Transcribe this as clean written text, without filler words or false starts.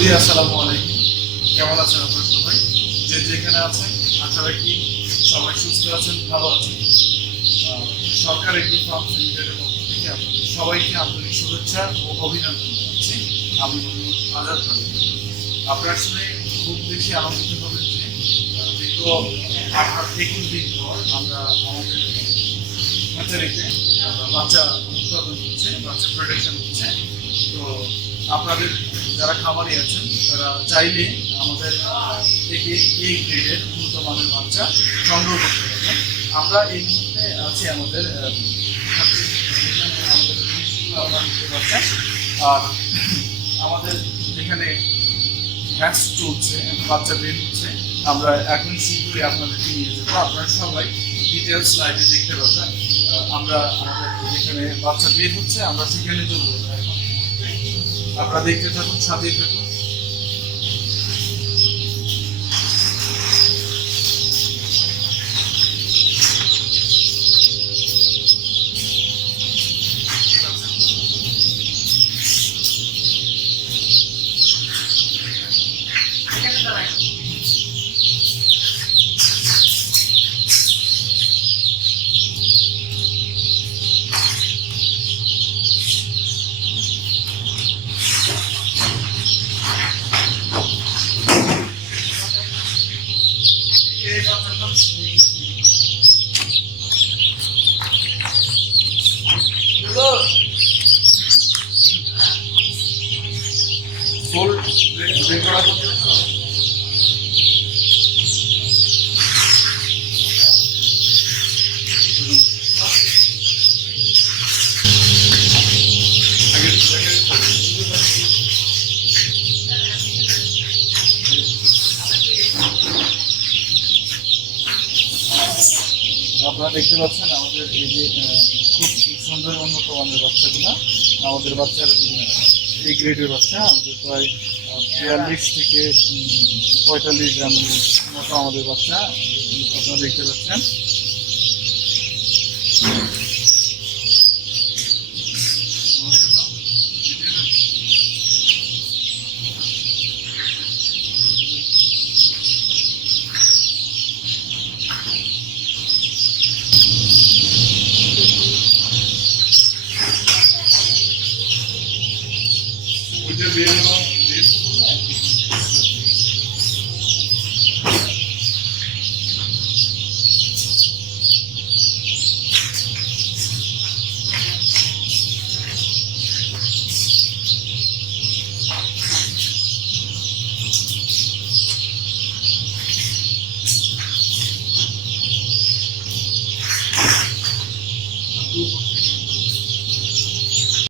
জি, আসসালামু আলাইকুম। কেমন আছেন আপনারা সবাই? যে যেখানে আছেন আশা রাখি সবাই সুস্থ আছেন, ভালো আছেন। আহ, সরকার এগ্রো ফার্মস লিমিটেডের পক্ষ থেকে আপনাদের সবাইকে আন্তরিক শুভেচ্ছা ও অভিনন্দন জানাচ্ছি। আমি মোহাম্মদ আজাদ করি। আপনারা শুনে খুব বেশি আনন্দিত হবেন যে দীর্ঘ 21 দিন পর আমরা আমাদের হ্যাচারিতে বাচ্চা উৎপাদন হচ্ছে, বাচ্চা প্রোডাকশন হচ্ছে। তো আপনাদের যারা খামারি আছেন তারা চাইলে আমাদের থেকে এই গ্রেডের উন্নত মানের বাচ্চা সংগ্রহ করতে পারবেন। আমরা এই মুহূর্তে আছি আমাদের আমাদের আপনারা দেখতে পাচ্ছেন। আর আমাদের যেখানে হ্যাচ চলছে, বাচ্চা বের হচ্ছে, আমরা এখন শীঘ্রই আপনাদেরকে নিয়ে যাবো। আপনারা সবাই ডিটেলস স্লাইডে দেখতে পাবেন। আমরা আমাদের যেখানে বাচ্চা বের হচ্ছে আমরা সেখানে চলে যাবো। এখন আপনারা দেখতে থাকুন, সাথেই থাকুন। এই বাচ্চাটা ফুল বের করা হচ্ছে। আপনারা দেখতে পাচ্ছেন আমাদের এই যে খুব সুন্দর উন্নত মানের বাচ্চাগুলো, আমাদের বাচ্চার এই গ্রেডের বাচ্চা আমাদের প্রায় 42 থেকে 45 গ্রামের মতো আমাদের বাচ্চা আপনারা দেখতে পাচ্ছেন। ওইটা বের হওয়া বের করলে